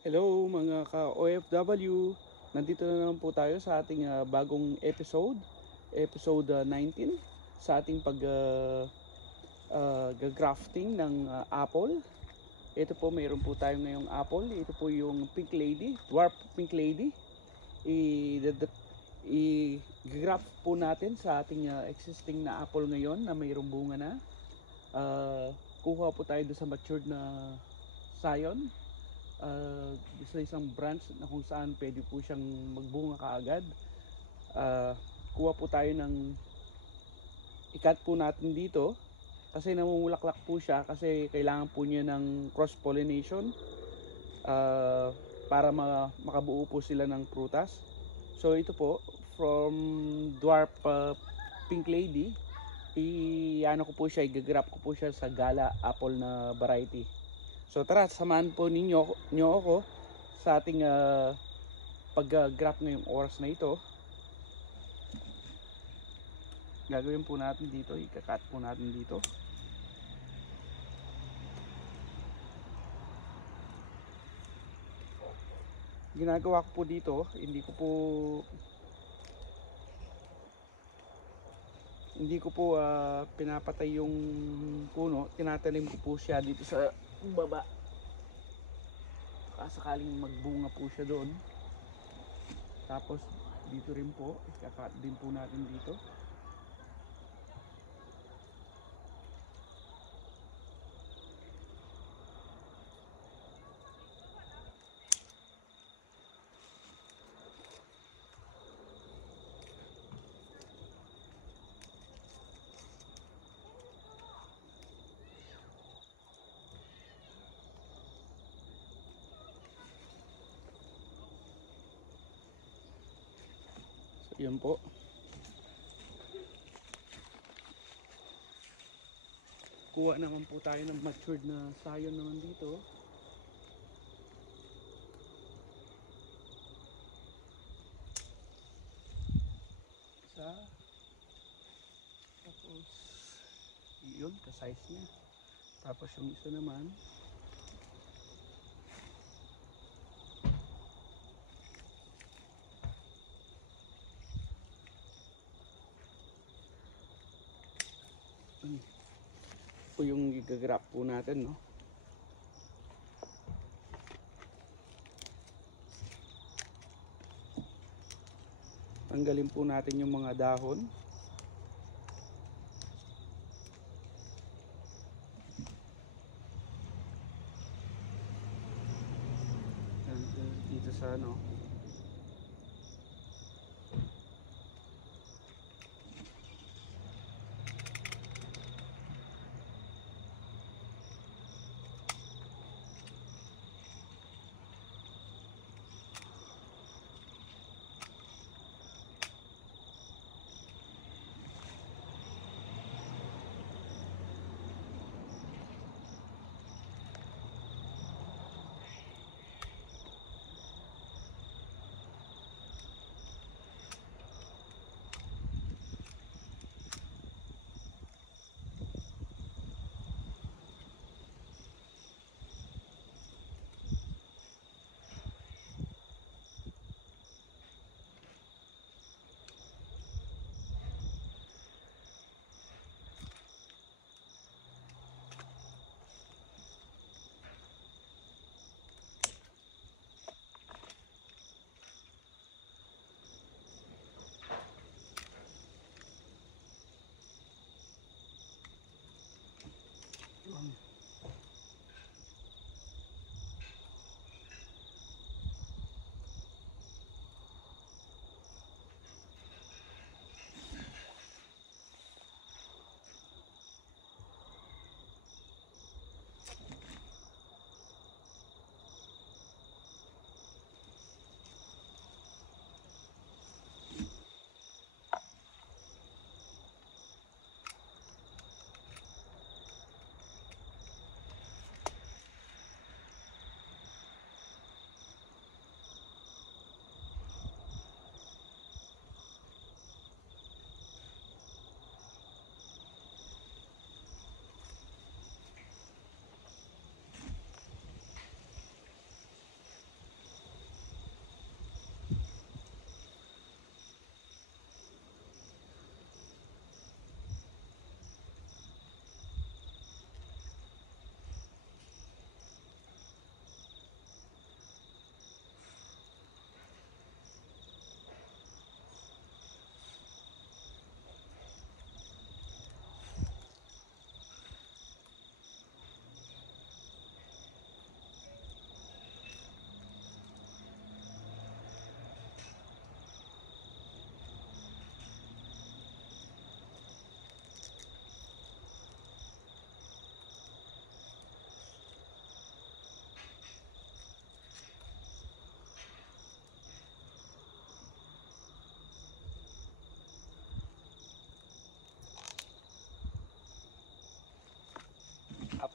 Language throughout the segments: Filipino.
Hello mga ka-OFW. Nandito na naman po tayo sa ating bagong episode 19 sa ating grafting ng apple. Ito po, mayroon po tayo ngayong apple. Ito po yung Pink Lady, Dwarf Pink Lady. I-graft po natin sa ating existing na apple ngayon na mayroong bunga na. Kuha po tayo doon sa matured na sayon. Sa isang branch na kung saan pwede po siyang magbunga kaagad. Kuha po tayo ng ikat po natin dito kasi namumulaklak po siya kasi kailangan po niya ng cross pollination para makabuo po sila ng prutas. So ito po from Dwarf Pink Lady, i-grab ko po siya sa Gala apple na variety. So tara, samahan po nyo ako sa ating pag-graph ngayong oras na ito. Gagawin po natin dito, ikakat po natin dito. Ginagawa ko po dito, hindi ko po pinapatay yung puno, tinatanim ko po siya dito sa baba. Sakaling magbunga po siya doon. Tapos dito rin po, ikakat din po natin dito. Yan po. Kuha naman po tayo ng matured na sayon naman dito. Tapos yun, ka-size niya. Tapos yung isa naman, po yung i-grab po natin, no? Tanggalin po natin yung mga dahon. Dito sa ano,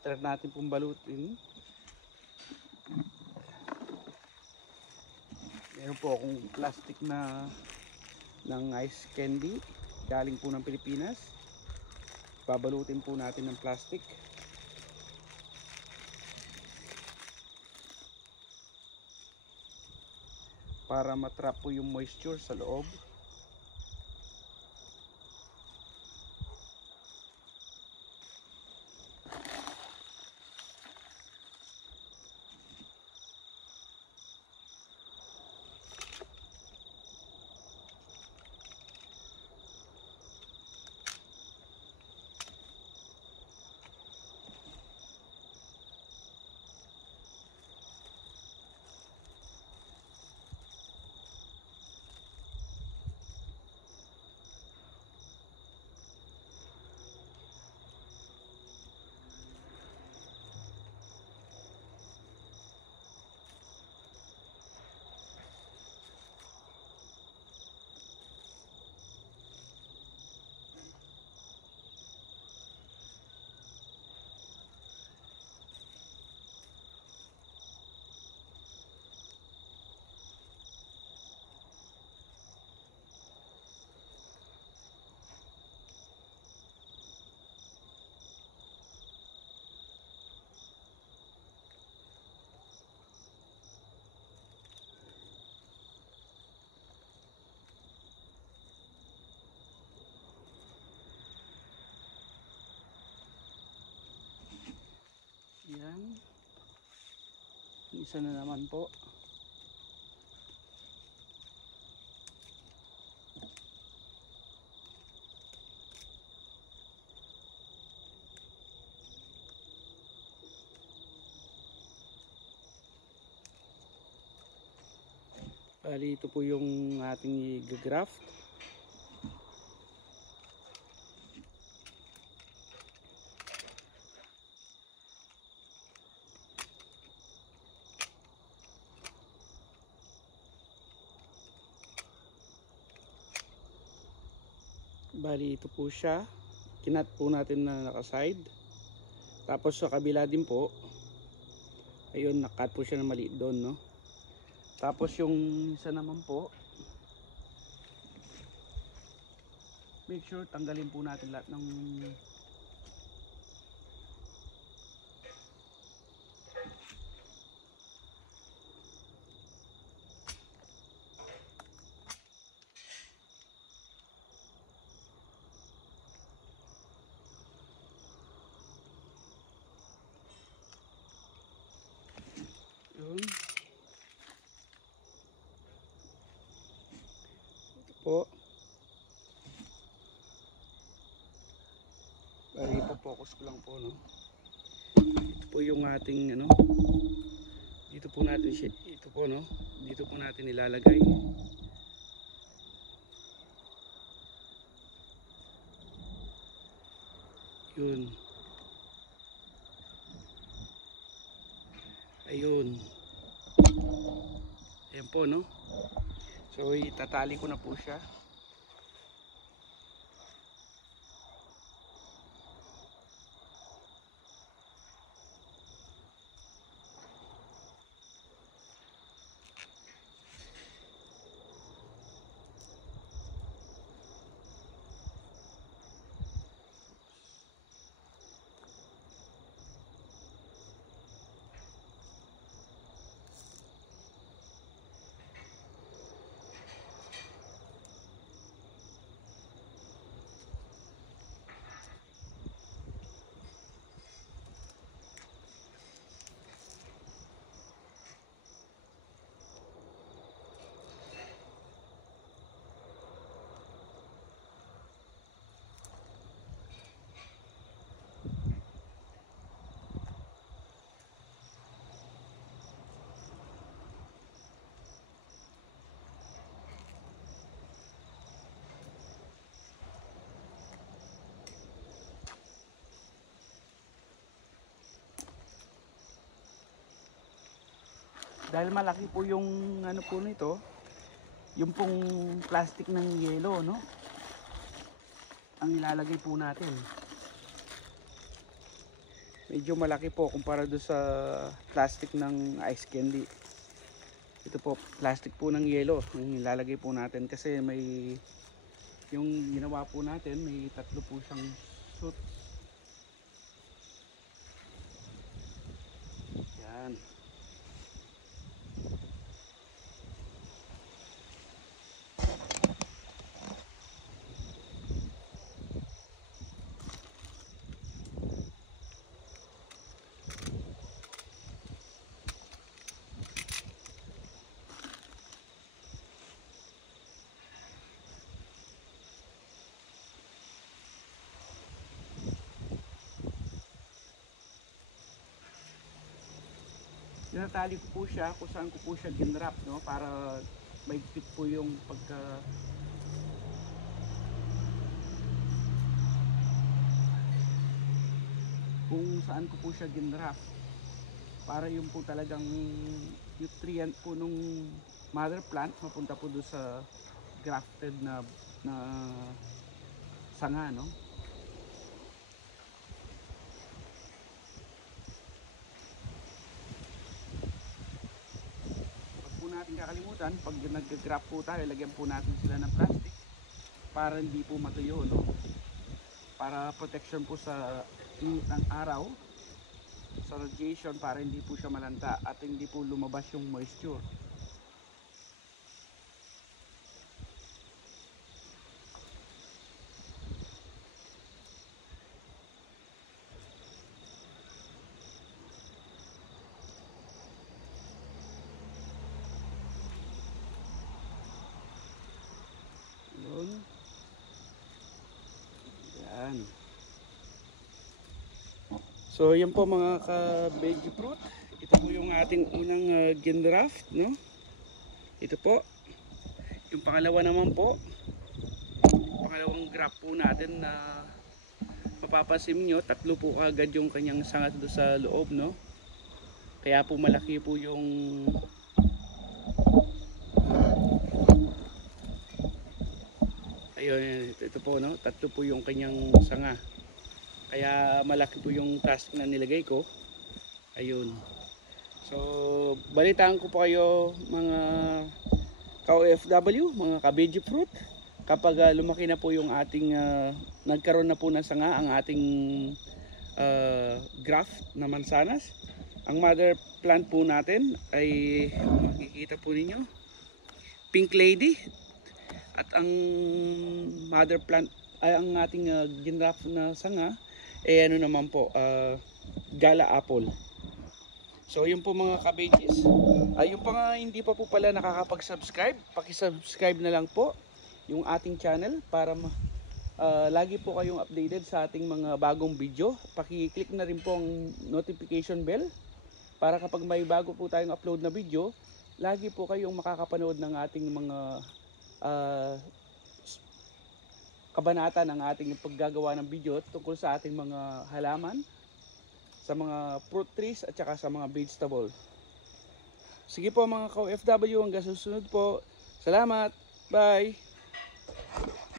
Try natin pong balutin. Meron po akong plastic na ng ice candy galing po ng Pilipinas. Babalutin po natin ng plastic para matrap po yung moisture sa loob. Yan. Isa na naman po. Bali, ito po yung ating i-graft. Bali, ito po siya. Kinat po natin na naka-side. Tapos sa kabila din po, ayun, nakat po siya na maliit doon, no? Tapos yung isa naman po, make sure tanggalin po natin lahat ng yun. Ito po. Bali, focus ko lang po, no? Ito po yung ating ano. Dito po natin siya, ito po, no? Dito po natin ilalagay. Yun. Ayun. Ayan po, no? So itatali ko na po siya. Dahil malaki po yung ano po nito, yung pong plastic ng yelo, no? Ang ilalagay po natin. Medyo malaki po kumpara do sa plastic ng ice candy. Ito po, plastic po ng yelo ang ilalagay po natin kasi may yung ginawa po natin, may tatlo po siyang shoot. Yan. Tinatali ko po siya kung saan ko po siya ginrap, no, para maigpit po yung pagka kung saan ko po siya ginrap para yung po talagang nutrient po nung mother plant mapunta po doon sa grafted na sanga, no. Natin kakalimutan, pag nag-graft po tayo, lagyan po natin sila ng plastic para hindi po matuyo, no? Para protection po sa init ng araw, sa radiation, para hindi po siya malanta at hindi po lumabas yung moisture. Yan. So yan po mga ka-veggie fruit. Ito po yung ating unang ginraft, no? Ito po. Yung pangalawa naman po, pangalawang graft po natin na mapapansin nyo, tatlo po agad yung kanyang sangat do sa loob, no? Kaya po malaki po yung ayun, ito po, no? Tatlo po yung kanyang sanga. Kaya malaki po yung task na nilagay ko. Ayun. So, balitaan ko po kayo mga ka-OFW, mga ka-veggie fruit. Kapag lumaki na po yung ating, nagkaroon na po ng sanga ang ating graft na mansanas. Ang mother plant po natin ay makikita po ninyo, Pink Lady. At ang mother plant ay ang ating ginraft na sanga eh ano naman po, Gala Apple. So yun po mga ka-veggies. Yung pa nga hindi pa po pala nakakapag-subscribe, paki-subscribe na lang po yung ating channel para lagi po kayong updated sa ating mga bagong video. Paki-click na rin po ang notification bell para kapag may bago po tayong upload na video, lagi po kayong makakapanood ng ating mga kabanata ng ating paggagawa ng video tungkol sa ating mga halaman, sa mga fruit trees at saka sa mga vegetable. Sige po mga ka-OFW, hanggang susunod po. Salamat. Bye.